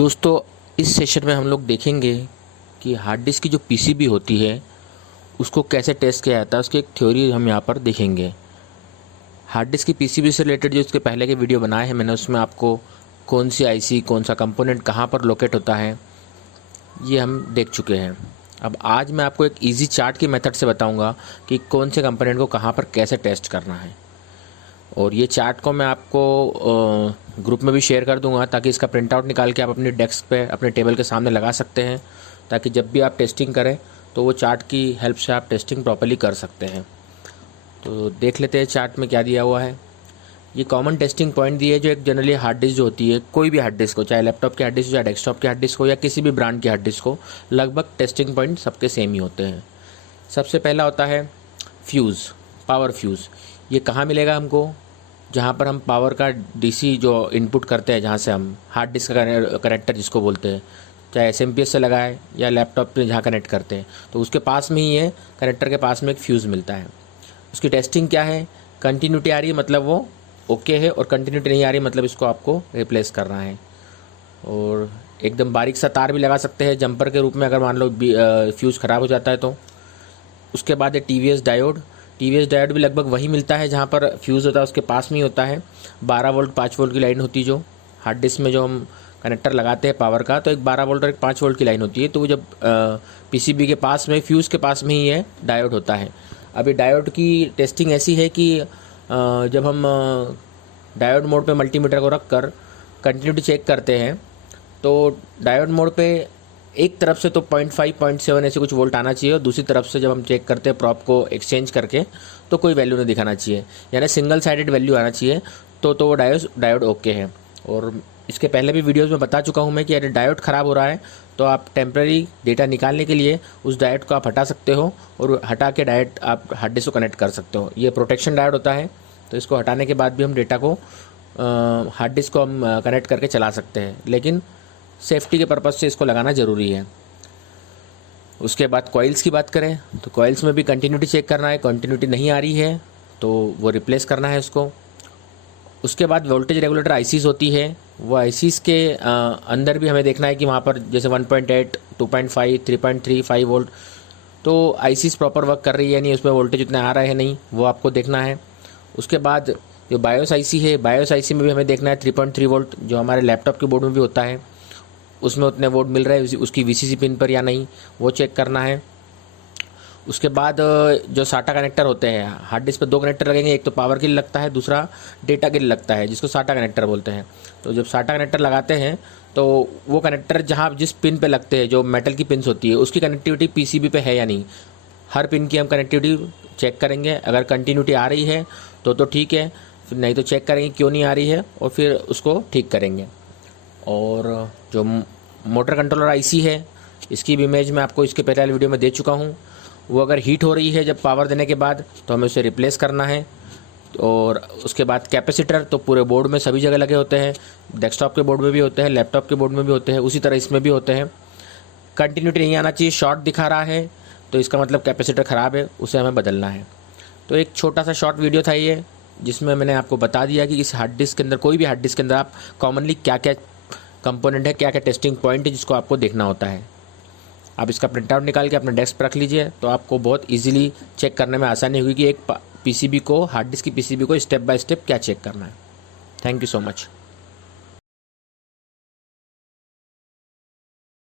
दोस्तों, इस सेशन में हम लोग देखेंगे कि हार्ड डिस्क की जो पीसीबी होती है उसको कैसे टेस्ट किया जाता है। उसकी एक थ्योरी हम यहाँ पर देखेंगे। हार्ड डिस्क की पीसीबी से रिलेटेड जो उसके पहले के वीडियो बनाए हैं मैंने, उसमें आपको कौन सी आईसी, कौन सा कंपोनेंट कहाँ पर लोकेट होता है, ये हम देख चुके हैं। अब आज मैं आपको एक इजी चार्ट की मेथड से बताऊंगा कि कौन से कंपोनेंट को कहाँ पर कैसे टेस्ट करना है। और ये चार्ट को मैं आपको ग्रुप में भी शेयर कर दूंगा ताकि इसका प्रिंट आउट निकाल के आप अपनी डेस्क पे, अपने टेबल के सामने लगा सकते हैं, ताकि जब भी आप टेस्टिंग करें तो वो चार्ट की हेल्प से आप टेस्टिंग प्रॉपर्ली कर सकते हैं। तो देख लेते हैं चार्ट में क्या दिया हुआ है। ये कॉमन टेस्टिंग पॉइंट दिए जो एक जनरली हार्ड डिस्क जो होती है, कोई भी हार्ड डिस्क हो, चाहे लैपटॉप की हार्ड डिस्क हो, चाहे डेस्कटॉप की हार्ड डिस्क हो, या किसी भी ब्रांड की हार्ड डिस्क हो, लगभग टेस्टिंग पॉइंट सबके सेम ही होते हैं। सबसे पहला होता है फ्यूज़, पावर फ्यूज़। ये कहाँ मिलेगा हमको? जहाँ पर हम पावर का डीसी जो इनपुट करते हैं, जहाँ से हम हार्ड डिस्क का कनेक्टर जिसको बोलते हैं, चाहे एसएमपीएस से लगाए या लैपटॉप में जहाँ कनेक्ट करते हैं, तो उसके पास में ही है, कनेक्टर के पास में एक फ्यूज़ मिलता है। उसकी टेस्टिंग क्या है? कंटिन्यूटी आ रही है मतलब वो ओके है, और कंटिन्यूटी नहीं आ रही मतलब इसको आपको रिप्लेस करना है। और एकदम बारीक सा तार भी लगा सकते हैं जंपर के रूप में, अगर मान लो फ्यूज़ ख़राब हो जाता है तो। उसके बाद है टीवीएस डायोड। टीवीएस डायोड भी लगभग वही मिलता है जहाँ पर फ्यूज़ होता है उसके पास में ही होता है। 12 वोल्ट 5 वोल्ट की लाइन होती है जो हार्ड डिस्क में जो हम कनेक्टर लगाते हैं पावर का, तो एक 12 वोल्ट और एक 5 वोल्ट की लाइन होती है। तो वो जब पीसीबी के पास में, फ्यूज़ के पास में ही ये डायोड होता है। अब ये डायोड की टेस्टिंग ऐसी है कि जब हम डायोड मोड पे मल्टीमीटर को रख कर कंटिन्यूटी चेक करते हैं, तो डायोड मोड पे एक तरफ से तो 0.5 0.7 ऐसे कुछ वोल्ट आना चाहिए, और दूसरी तरफ से जब हम चेक करते हैं प्रॉप को एक्सचेंज करके, तो कोई वैल्यू नहीं दिखाना चाहिए, यानी सिंगल साइडेड वैल्यू आना चाहिए। तो वो डायोड ओके है। और इसके पहले भी वीडियोस में बता चुका हूँ मैं कि अगर डायोड ख़राब हो रहा है तो आप टेम्प्रेरी डेटा निकालने के लिए उस डायोड को आप हटा सकते हो, और हटा के डायोड आप हार्ड डिस्क को कनेक्ट कर सकते हो। ये प्रोटेक्शन डायोड होता है, तो इसको हटाने के बाद भी हम डेटा को हार्ड डिस्क को हम कनेक्ट करके चला सकते हैं, लेकिन सेफ्टी के पर्पज़ से इसको लगाना ज़रूरी है। उसके बाद कॉइल्स की बात करें तो कॉइल्स में भी कंटिन्यूटी चेक करना है। कंटिन्यूटी नहीं आ रही है तो वो रिप्लेस करना है उसको। उसके बाद वोल्टेज रेगुलेटर आईसीज़ होती है, वो आईसीज़ के अंदर भी हमें देखना है कि वहाँ पर जैसे 1.8, 2.5, 3.3, 5 वोल्ट, तो आईसीज़ प्रॉपर वर्क कर रही है नहीं, उसमें वोल्टेज उतना आ रहा है नहीं, वो आपको देखना है। उसके बाद जो बायोस आईसी है, बायोस आईसी में भी हमें देखना है 3.3 वोल्ट जो हमारे लैपटॉप के बोर्ड में भी होता है, उसमें उतने वोल्ट मिल रहे हैं उसकी वीसीसी पिन पर या नहीं, वो चेक करना है। उसके बाद जो साटा कनेक्टर होते हैं, हार्ड डिस्क पर 2 कनेक्टर लगेंगे, एक तो पावर के लिए लगता है, दूसरा डेटा के लिए लगता है, जिसको साटा कनेक्टर बोलते हैं। तो जब साटा कनेक्टर लगाते हैं तो वो कनेक्टर जहाँ जिस पिन पे लगते हैं, जो मेटल की पिन्स होती है, उसकी कनेक्टिविटी पीसीबी पे है या नहीं, हर पिन की हम कनेक्टिविटी चेक करेंगे। अगर कंटिन्यूटी आ रही है तो ठीक है, फिर नहीं तो चेक करेंगे क्यों नहीं आ रही है, और फिर उसको ठीक करेंगे। और जो मोटर कंट्रोलर आईसी है, इसकी भी इमेज मैं आपको इसके पहले वाले वीडियो में दे चुका हूँ। वो अगर हीट हो रही है जब पावर देने के बाद, तो हमें उसे रिप्लेस करना है। और उसके बाद कैपेसिटर तो पूरे बोर्ड में सभी जगह लगे होते हैं, डेस्कटॉप के बोर्ड में भी होते हैं, लैपटॉप के बोर्ड में भी होते हैं, उसी तरह इसमें भी होते हैं। कंटिन्यूटी नहीं आना चाहिए, शॉर्ट दिखा रहा है तो इसका मतलब कैपेसिटर ख़राब है, उसे हमें बदलना है। तो एक छोटा सा शॉर्ट वीडियो था ये, जिसमें मैंने आपको बता दिया कि इस हार्ड डिस्क के अंदर, कोई भी हार्ड डिस्क के अंदर आप कॉमनली क्या क्या कंपोनेंट है, क्या क्या टेस्टिंग पॉइंट है जिसको आपको देखना होता है। आप इसका प्रिंट आउट निकाल के अपने डेस्क पर रख लीजिए, तो आपको बहुत इजीली चेक करने में आसानी होगी कि एक पीसीबी को, हार्ड डिस्क की पीसीबी को स्टेप बाय स्टेप क्या चेक करना है। Thank you so much.